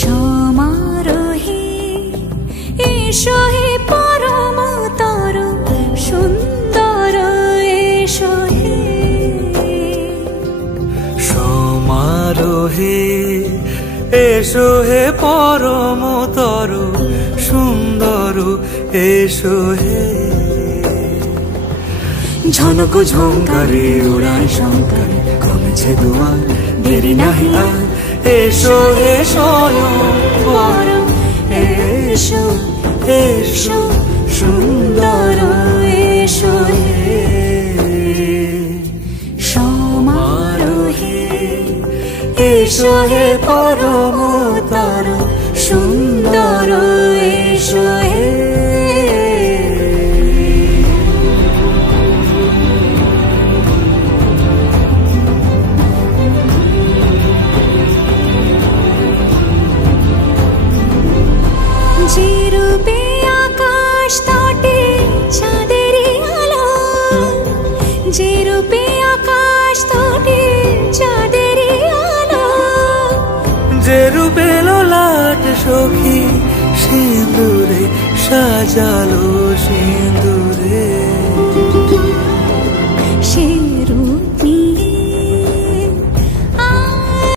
সমারোহে এসো হে পরম তর সুন্দর এসো হে। সমারোহে এসো হে পরম তর সুন্দর এসো হে। ঝনক ঝঙ্কারে উড়ায় শঙ্কারে কমেছে দুয়ার, দেরি নাহি আর এসো হে স্বয়ং পরম এসো এসো সুন্দর এসো হে। সমারোহে এসো হে পরম তর সুন্দর এসো হে। যে রূপে আকাশ তটে চাঁদেরই আলো, যে রূপে আকাশ তটে চাঁদেরই আলো, যে রূপে ললাট সখী সিঁদুরে সাজালো সিঁদুর।